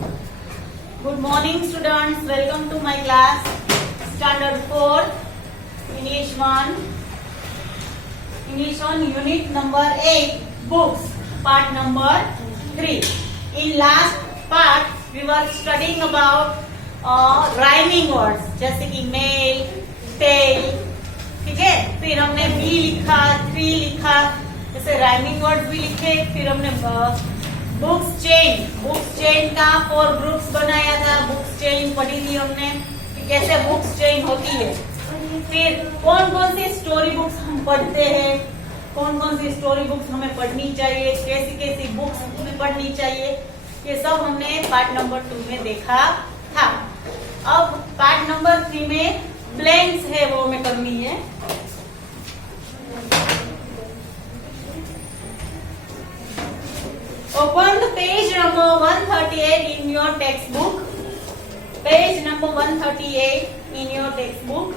Good morning students, welcome to my class, standard 4, English 1, unit number 8, books, part number 3. In last part, we were studying about rhyming words, जैसे कि mail, tail, ठीक है। फिर हमने बी लिखा, थ्री लिखा, जैसे राइमिंग वर्ड्स भी लिखे। फिर हमने बुक्स चेन का 4 ग्रुप्स बनाया था। बुक्स चेन पढ़ी थी हमने कि कैसे बुक्स चेन होती है। फिर कौन कौन सी स्टोरी बुक्स हम पढ़ते हैं, कौन कौन सी स्टोरी बुक्स हमें पढ़नी चाहिए, कैसी कैसी बुक्स हमें पढ़नी चाहिए, ये सब हमने पार्ट नंबर 2 में देखा था। अब पार्ट नंबर 3 में ब्लैंक्स है, वो हमें करनी है। Open the page number 138 in your textbook. Page number 138 in your textbook.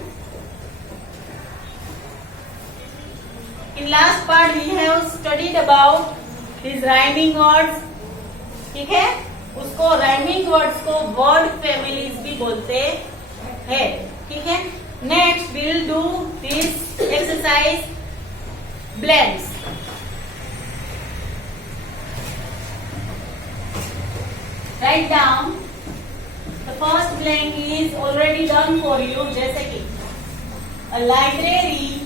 In last part we have studied about these rhyming words. ठीक है, उसको rhyming words को word families भी बोलते हैं। ठीक है, next we will do this exercise blanks. Write down. The first blank is already done for you. जैसे कि a library,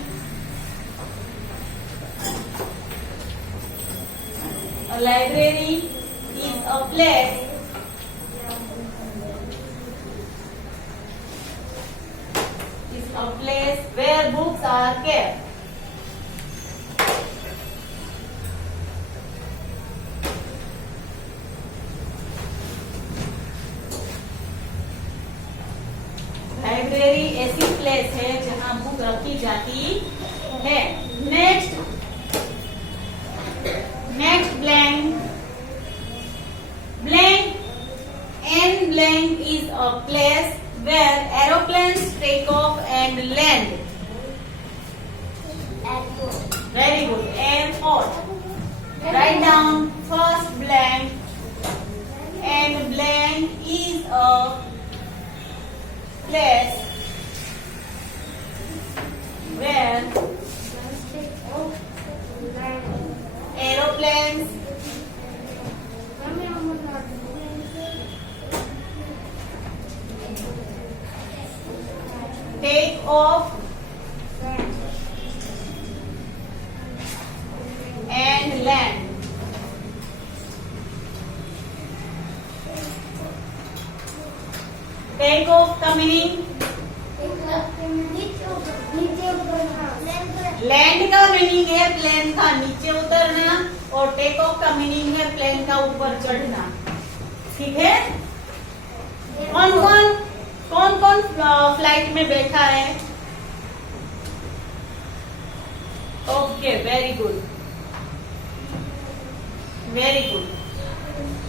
is a place where books are kept. Library ऐसी place है जहाँ बुक रखी जाती है। Next blank and blank is a place where aeroplanes take off and land. Very good, airport. Write down first blank and blank is a place where aeroplanes take off and land. Take off का meaning, land का मीनिंग है प्लेन का नीचे उतरना, और take off का मीनिंग है प्लेन का ऊपर चढ़ना। ठीक है, कौन कौन फ्लाइट में बैठा है? Okay, very good.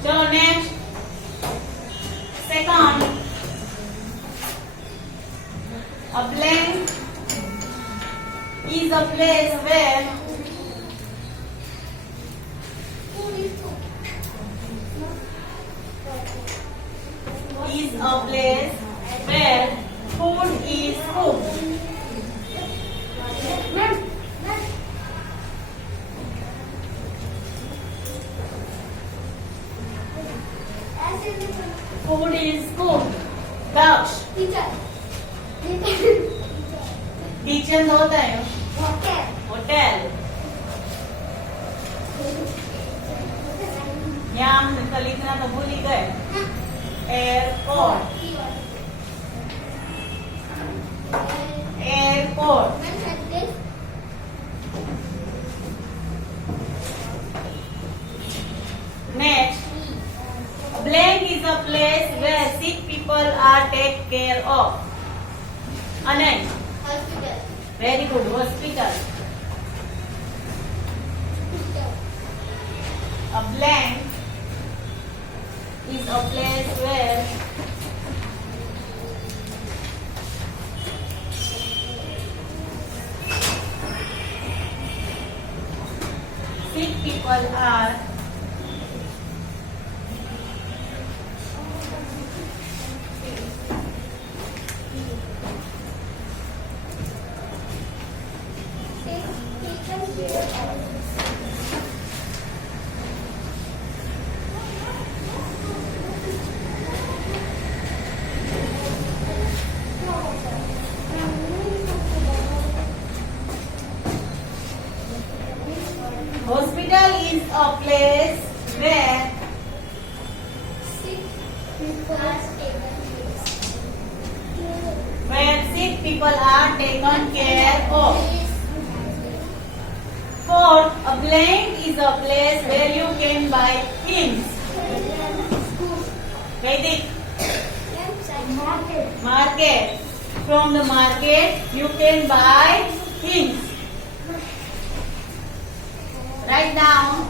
चलो next, second, a blank is a place where food is cooked. Food is cooked. Daksh. Kitchen होता है होटल। यहाँ हम लिखना तो भूल ही गए। Airport. Next, blank is a place where sick people are taken care of. Anand. Hospital. Very good. Hospital. A blank is a place where sick people are place where sick people are taken care of. Fourth, a blank is a place where you can buy things. Vedic. Market. From the market you can buy things. Write down.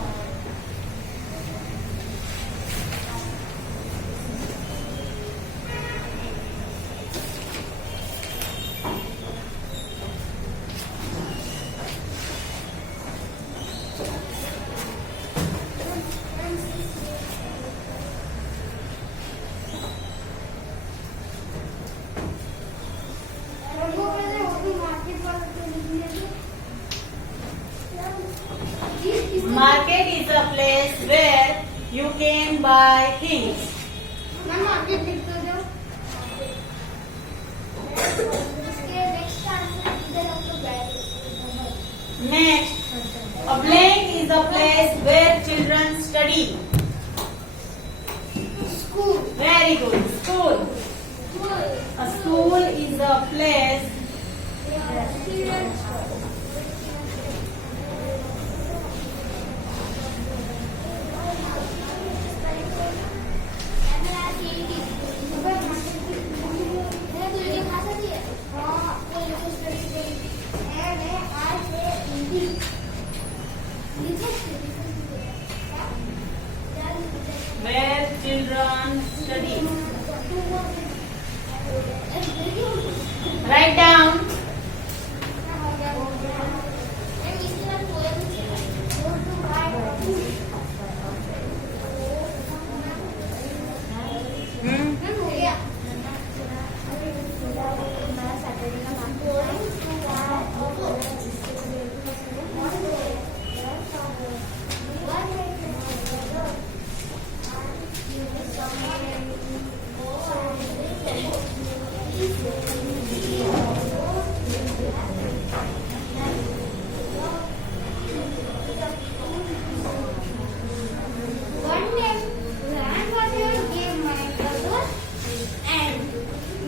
Market is a place where you can buy things. Next, a blank is a place where children study. School. Very good. School. A school is a place where children study. Write down.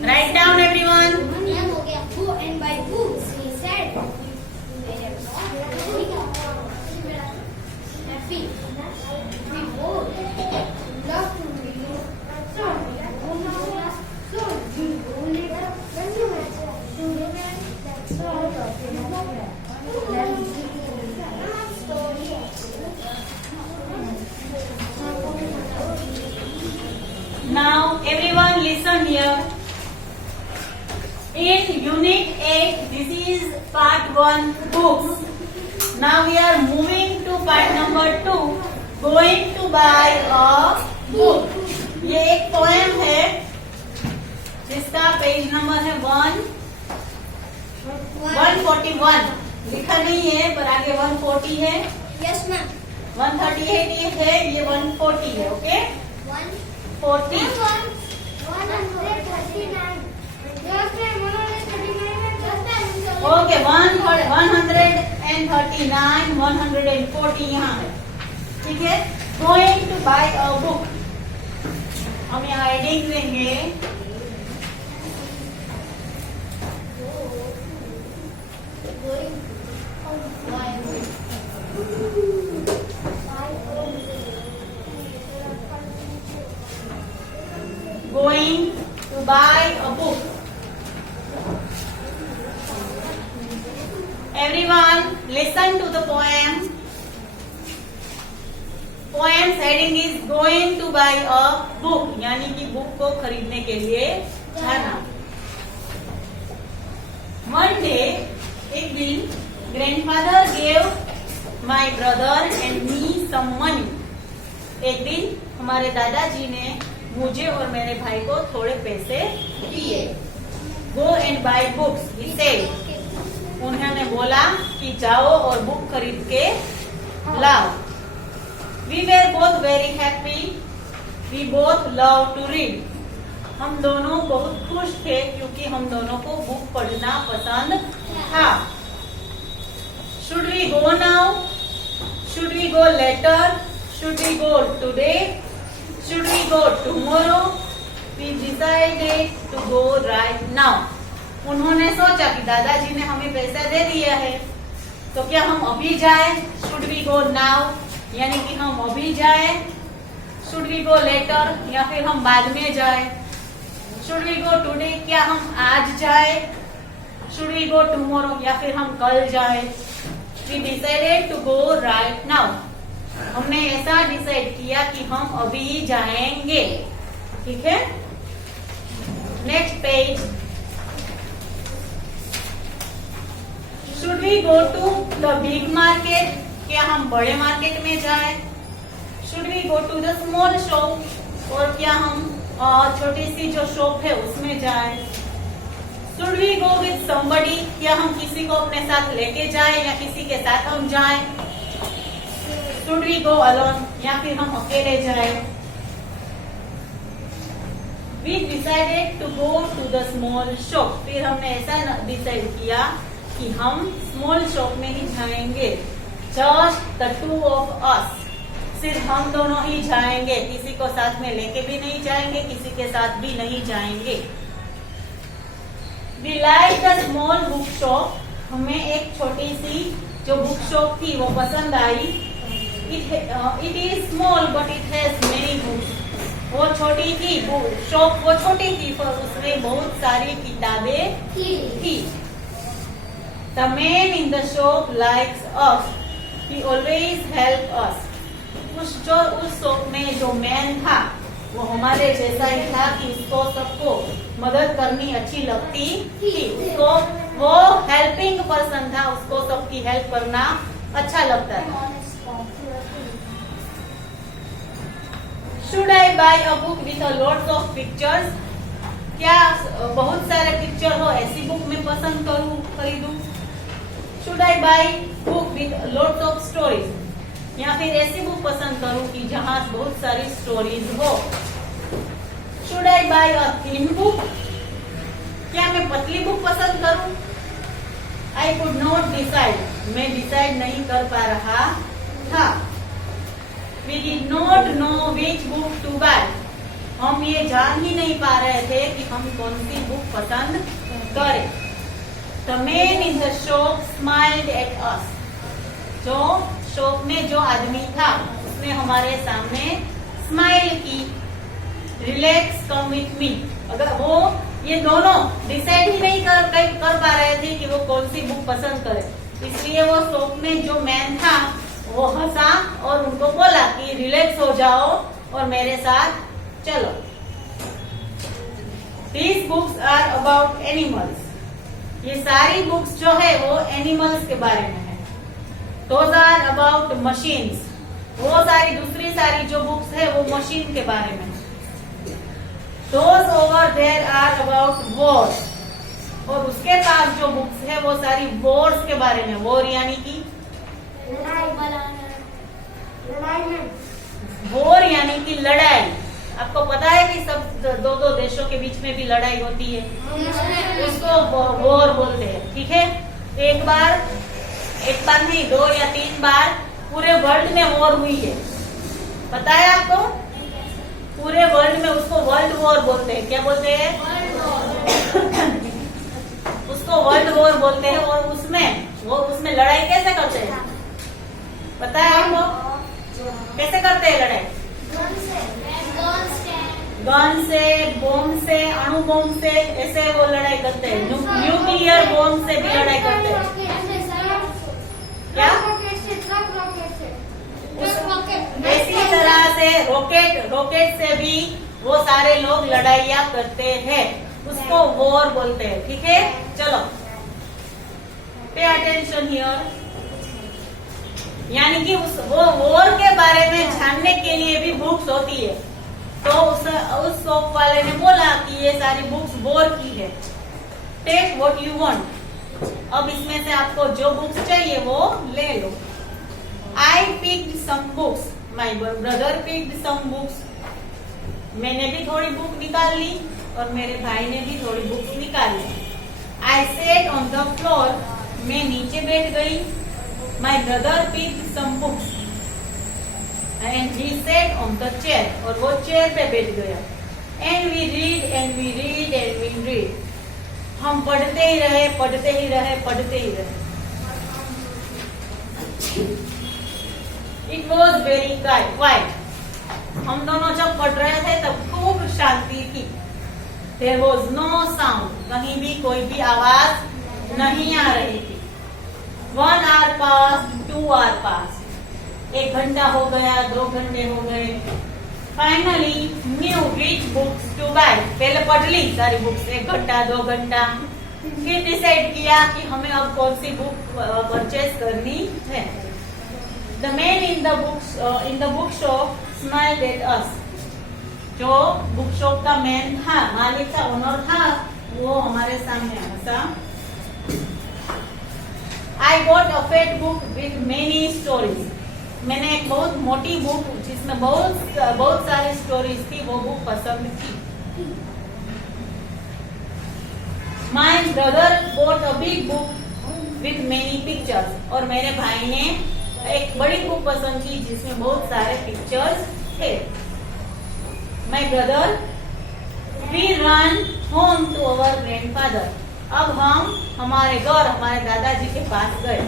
Write down, everyone. Go and buy books, he said. Happy. We both love to read. So we go now. So we go later. Now, everyone listen here. In Unit 8, this is Part 1 books. Now we are moving to Part number 2, going to buy a book. ये एक पोएम है जिसका page number है 141. लिखा नहीं है पर आगे 140 है. Yes, ma'am. 138 है, ये 140 है. ओके 40. 139. ओके 139, 140 यहाँ है. ठीक है. Going to buy a book. हम यहाँ हेडिंग देंगे. Going to buy a book. Everyone, listen to the poem. Poem's heading is going to buy a book. यानी कि बुक को खरीदने के लिए जाना. One day, एक दिन, grandfather gave my brother and me some money. एक दिन हमारे दादाजी ने मुझे और मेरे भाई को थोड़े पैसे दिए. Go and buy books, he said. उन्होंने बोला कि जाओ और बुक खरीद के लाओ. We were both very happy. We both love to read. हम दोनों बहुत खुश थे क्योंकि हम दोनों को बुक पढ़ना पसंद था. Should we go now? Should we go later? Should we go today? Should we go tomorrow? We decided to go right now. उन्होंने सोचा कि दादाजी ने हमें पैसा दे दिया है, तो क्या हम अभी जाएं? Should we go now? यानी कि हम अभी जाएं. Should we go later? या फिर हम बाद में जाएं. Should we go today? क्या हम आज जाएं? Should we go tomorrow? या फिर हम कल जाएं. We decided to go right now. हमने ऐसा डिसाइड किया कि हम अभी जाएंगे. ठीक है. Next page. Should we go to the big market? क्या हम बड़े मार्केट में जाएं? Should we go to the small shop? और क्या हम छोटी सी जो शॉप है उसमें जाएं? Should we go with somebody? क्या हम किसी को अपने साथ लेके जाएं या किसी के साथ हम जाएं? Should we go alone? या फिर हम अकेले जाएं? We decided to go to the small shop. फिर हमने ऐसा डिसाइड किया कि हम स्मॉल शॉप में ही जाएंगे. Just the two of us. सिर्फ हम दोनों ही जाएंगे, किसी को साथ में लेके भी नहीं जाएंगे, किसी के साथ भी नहीं जाएंगे. We like the small book shop. हमें एक छोटी सी जो बुक शॉप थी वो पसंद आई. It is small but it has many books. वो छोटी थी शॉप, वो छोटी थी पर उसमें बहुत सारी किताबें थी. The man in the shop likes us. He always help us. उस शॉप में जो मैन था वो हमारे जैसा ही था कि उसको सबको मदद करनी अच्छी लगती थी. उसको वो हेल्पिंग पर्सन था, उसको सबकी हेल्प करना अच्छा लगता था. Should I buy a book with a lots of pictures? क्या बहुत सारे पिक्चर हो ऐसी बुक मैं पसंद खरीदूं? Should I buy book with lots of stories? या फिर ऐसी बुक पसंद करूं कि जहां बहुत सारी स्टोरीज हो? Should I buy a thin book? क्या मैं पतली बुक पसंद करूं? I could not decide. मैं डिसाइड नहीं कर पा रहा था. We did not know which book to buy. हम ये जान ही नहीं पा रहे थे कि हम कौन सी बुक पसंद करें. The man in the shop smiled at us. जो शॉप में जो आदमी था उसने हमारे सामने स्माइल की. Relax come with me. अगर वो ये दोनों डिसाइड ही नहीं कर पा रहे थे कि वो कौन सी बुक पसंद करे, इसलिए वो शॉप में जो मैन था वो हंसा और उनको बोला कि रिलैक्स हो जाओ और मेरे साथ चलो. These books are about animals. ये सारी बुक्स जो है वो एनिमल्स के बारे में है. Those are about machines. वो सारी दूसरी सारी जो बुक्स है वो मशीन के बारे में. Those over there are about wars. और उसके पास जो बुक्स है वो सारी wars के बारे में. वॉर यानी कि वॉर यानी कि लड़ाई. आपको पता है कि सब दो देशों के बीच में भी लड़ाई होती है, उसको वॉर बोलते हैं. ठीक है. एक बार नहीं 2 या 3 बार पूरे वर्ल्ड में वॉर हुई है. पता है आपको? पूरे वर्ल्ड में उसको वर्ल्ड वॉर बोलते हैं. क्या बोलते हैं? उसको वर्ल्ड वॉर बोलते हैं. और उसमें लड़ाई कैसे करते हैं पता है आपको? कैसे करते हैं लड़ाई? गन से, बॉम्ब से, अणु बॉम्ब से, ऐसे वो लड़ाई करते हैं. न्यूक्लियर बॉम्ब से भी लड़ाई करते हैं. क्या? इसी तरह से रॉकेट से भी वो सारे लोग लड़ाइयाँ करते हैं. उसको वॉर बोलते हैं. ठीक है. चलो पे अटेंशन हियर. यानी कि वो वॉर के बारे में जानने के लिए भी बुक्स होती है. तो उस शॉप वाले ने बोला कि ये सारी बुक्स वॉर की है. Take what you want. अब इसमें से आपको जो बुक्स चाहिए वो ले लो. I picked some books. My brother picked some books. मैंने भी थोड़ी बुक निकाल ली और मेरे भाई ने भी थोड़ी बुक्स निकाल ली. I sat on the floor. मैं नीचे बैठ गई. My brother picked some books. And he sat on the chair, और वो चेयर पे बैठ गया. And we read and we read and we read. हम पढ़ते ही रहे, पढ़ते ही रहे, पढ़ते ही रहे. It was very quite. हम दोनों जब पढ़ रहे थे तब खूब शांति थी. There was no sound. कहीं भी कोई भी आवाज नहीं आ रही थी. 1 hour पास, 2 hour पास. 1 घंटा हो गया, 2 घंटे हो गए. Finally knew which books to buy. पहले पढ़ ली सारी बुक्स, 1 घंटा 2 घंटा. फिर डिसाइड किया कि हमें अब कौन सी बुक परचेज करनी है. The man in the bookshop smiled at us. जो बुक शॉप का मैन था, मालिक था, ओनर था, वो हमारे सामने हंसा. I got a fat book with many stories. मैंने एक बहुत मोटी बुक जिसमें बहुत सारी स्टोरीज थी, वो बुक पसंद थी. My brother bought a big book with many pictures. और मेरे भाई ने एक बड़ी बुक पसंद की जिसमें बहुत सारे पिक्चर्स थे. My brother, we ran home to our grandfather. अब हम हमारे घर, हमारे दादाजी के पास गए.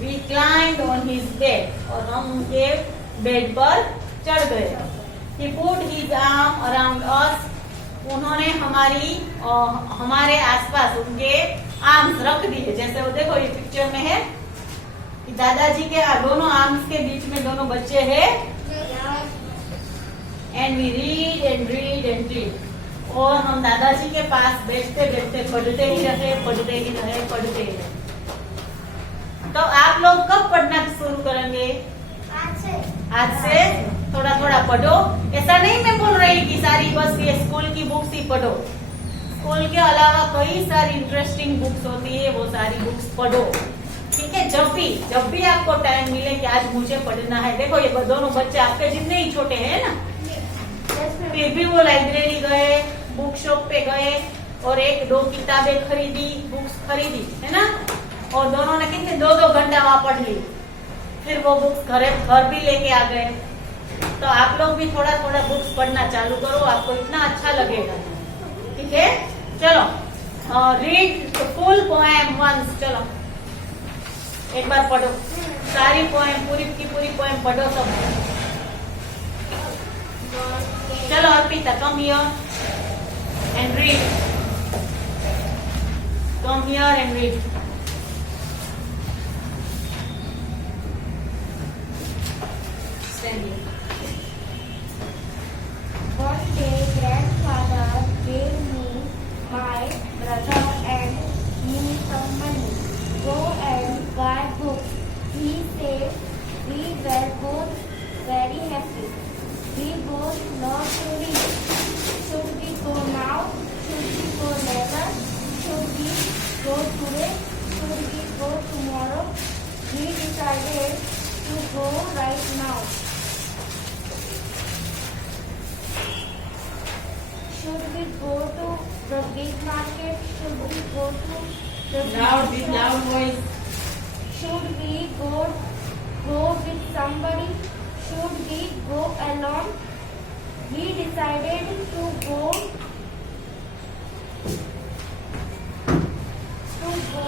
We climbed on his bed. और हम उनके बेड पर चढ़ गए. He put his arm around us. उन्होंने हमारे आसपास उनके आर्म्स रख दिए. जैसे वो देखो ये पिक्चर में है कि दादाजी के दोनों आर्म्स के बीच में दोनों बच्चे हैं. And we read and read and read. और हम दादाजी के पास बैठते बैठते पढ़ते ही रहे, पढ़ते ही रहे, पढ़ते ही रहे. तो आप लोग कब पढ़ना शुरू करेंगे? आज से थोड़ा थोड़ा पढ़ो. ऐसा नहीं मैं बोल रही कि सारी बस ये स्कूल की बुक्स ही पढ़ो. स्कूल के अलावा कई सारी इंटरेस्टिंग बुक्स होती है, वो सारी बुक्स पढ़ो. ठीक है. जब भी आपको टाइम मिले कि आज मुझे पढ़ना है. देखो ये दोनों बच्चे आपके जितने ही छोटे हैं ना, फिर भी वो लाइब्रेरी गए, बुक शॉप पे गए और 1-2 किताबें खरीदी, बुक्स खरीदी, है ना. और दोनों ने कितने 2-2 घंटा वहां पढ़ ली. फिर वो बुक्स घर भी लेके आ गए. तो आप लोग भी थोड़ा थोड़ा बुक्स पढ़ना चालू करो, आपको इतना अच्छा लगेगा. ठीक है. चलो रीड फुल पोएम वंस. चलो एक बार पढ़ो सारी पोएम, पूरी की पूरी पोएम पढ़ो सब. चलो Arpita, come here and read. Come here and read. Stand here. One day, grandfather gave me, my brother and me some money. Go and buy books. He said we were both very happy. We both love to read. Should we go now? Should we go later? Should we go today? Should we go tomorrow? We decided to go right now. Should we go to the big market? Should we go to the big Loud voice. Should we go with somebody? Should we go alone? We decided to go to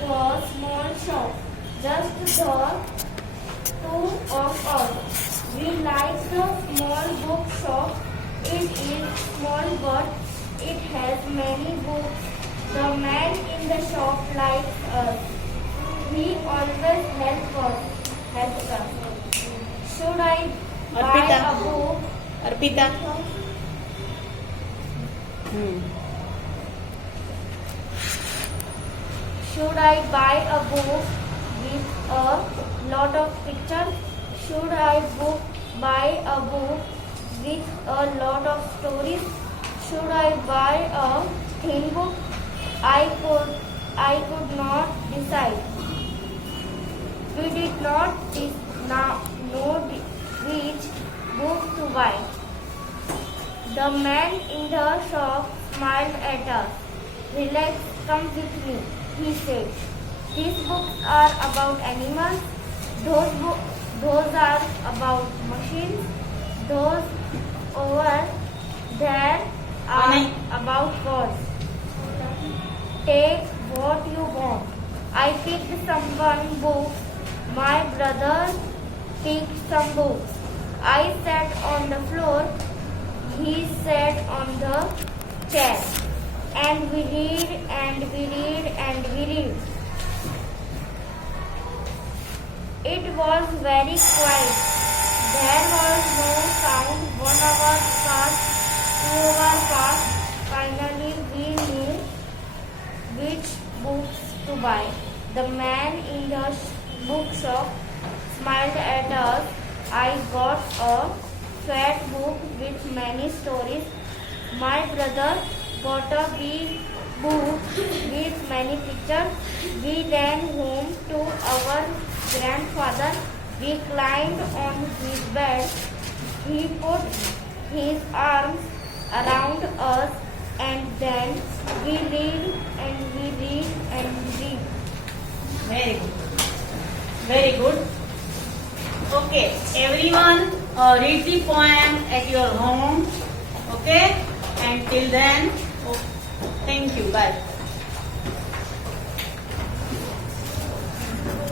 the small shop. Just the two of us. We like the small book shop. It is small but it has many books. The man in the shop likes us. He always helps us. Should I buy a book? Arpita. Should I buy a book with a lot of pictures? Should I buy a book with a lot of stories? Should I buy a thin book? I could not decide. We did not know which book to buy. The man in the shop smiled at us. Relax, come with me, he said. These books are about animals. Those are about machines. Those over there are Honey. about cars. Take what you want. I picked some fun books. My brother picked some books. I sat on the floor. He sat on the chair. And we read and we read and we read. It was very quiet. There was no sound. 1 hour passed, 2 hours passed. Finally, we knew which books to buy. The man in the bookshop smiled at us. I got a fat book with many stories. My brother got a big book with many pictures. We ran home to our grandfather. We climbed on his bed. He put his arms around us, and then we read and we read and we read. Very good. Very good. Okay, everyone read the poem at your home. Okay, and till then, thank you. Bye.